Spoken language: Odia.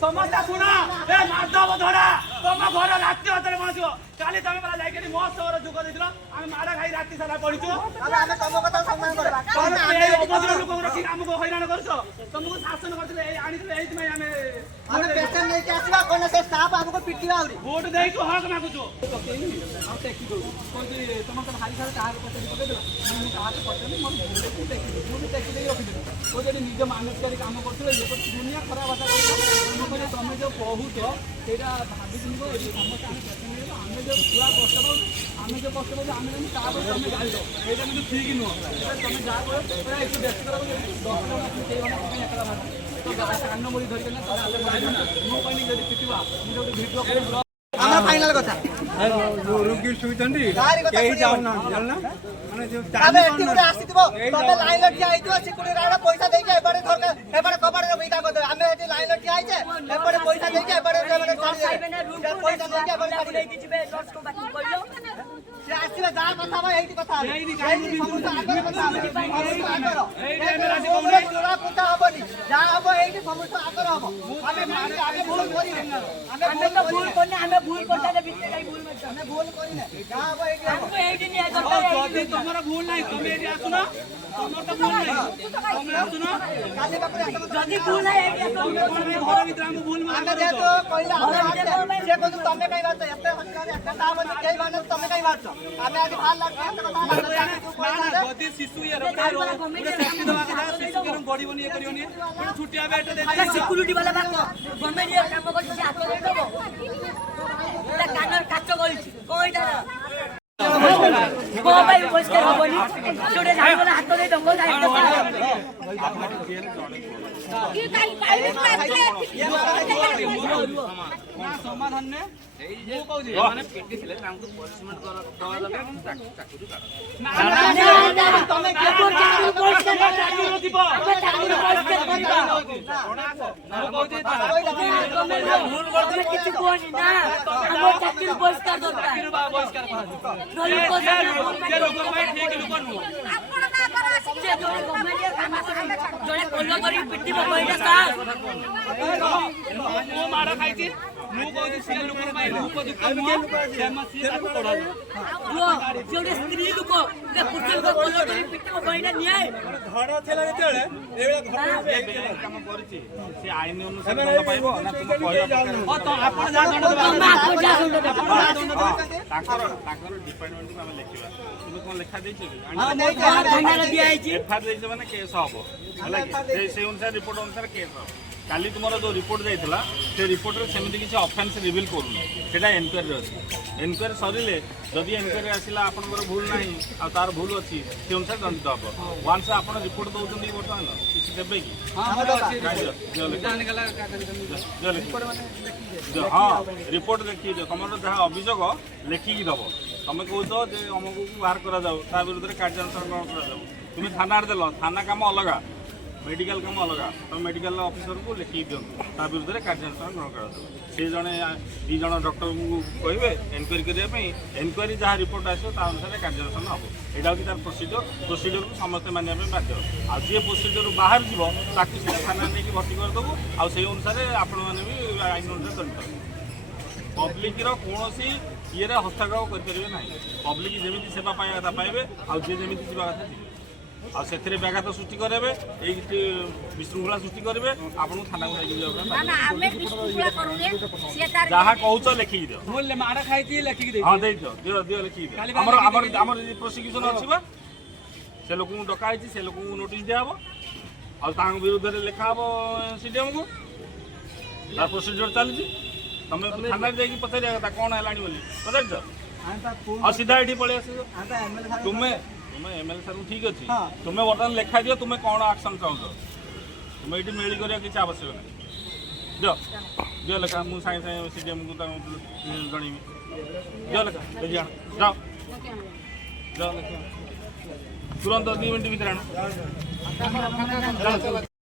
समस्या सुन माधव धरा तुम घर राति अतरे पहुँचो काली तुम पा जाइए महोत्सव जोग देल आम माड़ खाई राति सारा पढ़ीचु अभद्र लोक रखी आमको हैरान कर तुमको शासन करते भोट देचु हक मागुचु तुम तो भाई सारा क्या पचारि निज मानसिकारी कम कर दुनिया खराब भाषा तुम जो कहुच ସେଇଟା ଭାବିଥିବ ଏଇ ସମସ୍ତେ ଆମେ ପେସେଣ୍ଟ ଆମେ ଯେଉଁ ଛୁଆ କଷ୍ଟ ପାଉଛୁ ଆମେ ଯେଉଁ କଷ୍ଟ ପାଉଛୁ ଆମେ ଯେମିତି ତାପରେ ତୁମେ ଗାଳିବ ଏଇଟା କିନ୍ତୁ ଠିକ୍ ନୁହଁ ତୁମେ ଯାହା କର ପୁରା ଏଠି ବ୍ୟସ୍ତ କର 10 ଟଙ୍କା ସେଇ ଘଣ୍ଟା ତୁମେ ଏକଲା ଭାବ ତ କାନ ମୁଡ଼ି ଧରିକିନା ତଳେ ଆଲେ ପଡ଼ିବ ନା ମୁଁ କହିଲି ଯଦି ପିଟିବା ମୁଁ ଗୋଟେ ଭିଡ଼ିଓ କରି ଆମର ଫାଇନାଲ କଥା ରୋଗୀ ଶୋଇଛନ୍ତି କେହି ଯାଉନାହାନ୍ତି ଜାଣିଲ ମାନେ ଯୋଉ ଆମେ ଏଠି ଗୋଟେ ଆସିଥିବ ତମେ ଲାଇନ ଠିଆ ହେଇଥିବ ସିକୁଡି ରାଇଡା ପଇସା ଦେଇକି ଏପଟେ ଧରକା ଏପଟେ କବାଡରେ ବିଦା କରିଦେବେ ଆମେ ଏଠି ଲାଇନ ଠିଆ ହେଇଛେ ଏପଟେ ପଇସା ଦେଇକି ଏପଟେ ସେମାନେ ଛାଡ଼ି ଦେବେ ପଇସା ଦେଇକି ଏପଟେ ଛାଡ଼ି ଦେଇକି ଯିବେ ଜଜକୁ ବାକି କହିଲ ସେ ଆସିବେ ଯାହା କଥା ହବ ଏଇଠି କଥା ହବ ଏଇଠି ସମସ୍ତ ଆଗର କଥା ହବ ଏଇଠି ଜୋଡ଼ା ପୁତା ହବନି ଯାହା ହବ ଏଇଠି ସମସ୍ତ ଆଗର ହବ ଆମେ ଭୁଲ କରିନେ ଆମେ ତ ଭୁଲ କରିନେ ଆମେ ଭୁଲ କରିଲେ ଭିତରେ ଯାଇ ଭୁଲ ମାଛ ଆମେ ଭୁଲ କରିନେ ଯାହା ହବ ଏଇଠି ହବ ଏଇଠି নিয়ে যদি তোমার ভুল নাই তুমি এটি আসুন তোমার তো ভুল নাই তুমি আসুন কালি পাখরে আসো যদি ভুল নাই এটি আসুন ঘর ভিতরে আমি ভুল ଆମେ ଯେହେତୁ କହିଲେ ଆମେ ସେ କହୁଛୁ ତମେ କାଇଁ ମାରୁଛ ଏତେ ହସ୍କାରେ ଏତେ ତା ମଧ୍ୟ କେହି ମାନେ ତମେ କାଇଁ ମାରୁଛ ଆମେ ଆଜି ଭଲ ଲାଗୁଛି ଯଦି ଶିଶୁ ଇଏ ରଖାଇ ପୁରା ସେଫ୍ଟି ଦେବା କଥା ଶିଶୁ କେନ ଗଡ଼ିବନି ଇଏ କରିବନି ପୁଣି ଛୁଟିଆ ବେଟ ଦେଇ ସିକ୍ୟୁରିଟି ବାଲା ବାକ ଗଭର୍ଣ୍ଣମେଣ୍ଟ ଇଏ କାମ କରୁଛି ସେ ହାତ ଦେଇ ଦେବ ତା କାନର କାଚ ଗଳିଛି କଇଟା को भाई बसके हबनी छोटे झाड़ी वाला हाथ दे दो समाधान ने ମୁଁ କହୁଛି ମାନେ ପିଟି ଥିଲେ ତାଙ୍କୁ ପନିଶମେଣ୍ଟ ଦବା ଦରକାର କିନ୍ତୁ ଚାକୁରି କାଟ ତମେ ଚାକୁରି ପରିଷ୍କାର ଚାକୁରି ଯିବ ଚାକୁରି ପରିଷ୍କାର କରିବା ମୁଁ କହୁଛି ତମେ ଭୁଲ କରୁଛ କିଛି କୁହନି ନା ଆମ ଚାକୁରି ପରିଷ୍କାର ଦରକାର ଚାକୁରି ପରିଷ୍କାର କରାଯିବ ଯେ ଲୋକ ପାଇଁ ଠିକ ଲୋକ ନୁହଁ ସେ ଜଣେ ଗଭର୍ଣ୍ଣମେଣ୍ଟ କାମ ଜଣେ କଲ କରି ପିଟିବ କହିଲା ସାର୍ ମୁଁ ମାଡ଼ ଖାଇଛି ମୁଁ କହୁଛି ସେ ଲୋକ ପାଇଁ ଲୋକ ଦୁଃଖ ନୁହଁ ସିଏ ତାକୁ ପଢାଉ ପୁଅ ସେ ଗୋଟେ ସ୍ତ୍ରୀ ଲୋକ ଗୋଟେ ପୁରୁଷ ଲୋକ କରି ପିଟିବ କହିନା ନ୍ୟାୟ ଘର ଥିଲା ଯେତେବେଳେ ଏଇଭଳିଆ କାମ କରିଛି ସେ ଆଇନ ଅନୁସାରେ ଦଣ୍ଡ ପାଇବ ନା ତୁମ କହିବା ଆପଣ ଯାହା ଦଣ୍ଡ ଦେବା ତାଙ୍କର ଡିପାର୍ଟମେଣ୍ଟକୁ ଆମେ ଲେଖିବା ତୁମେ କଣ ଲେଖା ଦେଇଛ କି ଦିଆଯାଇଛି ଏଫଆଇଆର ଦେଇଛ ମାନେ କେସ୍ ହବ ହେଲା କି ସେଇ ଅନୁସାରେ ରିପୋର୍ଟ ଅନୁସାରେ କେସ୍ ହବ କାଲି ତୁମର ଯେଉଁ ରିପୋର୍ଟ ଯାଇଥିଲା ସେ ରିପୋର୍ଟରେ ସେମିତି କିଛି ଅଫେନ୍ସ ରିଭିଲ୍ କରୁନି ସେଇଟା ଏନକ୍ୱାରୀରେ ଅଛି ଏନକ୍ୱାରୀ ସରିଲେ ଯଦି ଏନକ୍ୱାରୀ ଆସିଲା ଆପଣଙ୍କର ଭୁଲ ନାହିଁ ଆଉ ତାର ଭୁଲ ଅଛି ସେ ଅନୁସାରେ ଦଣ୍ଡିତ ହବ ୱାନ୍ସ ଆପଣ ରିପୋର୍ଟ ଦେଉଛନ୍ତି ବର୍ତ୍ତମାନ କିଛି ଦେବେ କି ହଁ ରିପୋର୍ଟ ଲେଖିକି ତମର ଯାହା ଅଭିଯୋଗ ଲେଖିକି ଦେବ ତମେ କହୁଛ ଯେ ଅମକୁ ବାହାର କରାଯାଉ ତା ବିରୁଦ୍ଧରେ କାର୍ଯ୍ୟାନୁଷ୍ଠାନ ଗ୍ରହଣ କରାଯାଉ ତୁମେ ଥାନାରେ ଦେଲ ଥାନା କାମ ଅଲଗା मेडिकल काम अलग तुम मेडिकल ऑफिसर को लिखिक दिखाँ ता विरुद्ध कार्यानुष्ठान ग्रहण कर सी जड़े दी जन डॉक्टर को कहे एनक्वारी करने एनक्वारी जहाँ रिपोर्ट आसो अनुसार कार्यानुष्ठान हम यहाँ हूँ तार प्रोसीजर को समस्त मानने बाध्य आज जी प्रोसीजर बाहर जीव ताकि थाना नहीं भर्ती करदेबू आउ से अनुसार आपण मैंने भी आईन अनुसार दंडित पब्लिक कौन ये हस्तक्षेप करेंगे ना पब्लिक जमी सेवा पाइबा पाइबे आउ जी जमी जावा कथा जी से व्याघात सृष्टि करेंगे विशृंखला सृष्टि करेंगे आपको थाना को जहाँ कहूच लिखिक दियो माड़ खाई लिखिक हाँ दे दियो दियो दियो लिखिक दियो आम प्रोसिक्यूशन अच्छी से लोक डकाई से लोक नोटिस दिहब आ विरुद्ध में लिखा हम सीडीएम को तार प्रोसीजर चलती तुम थाना जाकि पचार कथा कौन है पचार और सीधा ये पलि आस तुम्हें तुम्हें एमएलए सर ठीक अच्छे तुम्हें बर्तमान लिखा दियो तुम्हें कौन एक्शन चाहूच तुम्हें ये मिल कर किसी आवश्यक नहीं दियो दियो लेखा मुझे सागे सागे सीडीएम को जनइबी दियो लेखा जाओ जाओ तुरंत 2 मिनट भर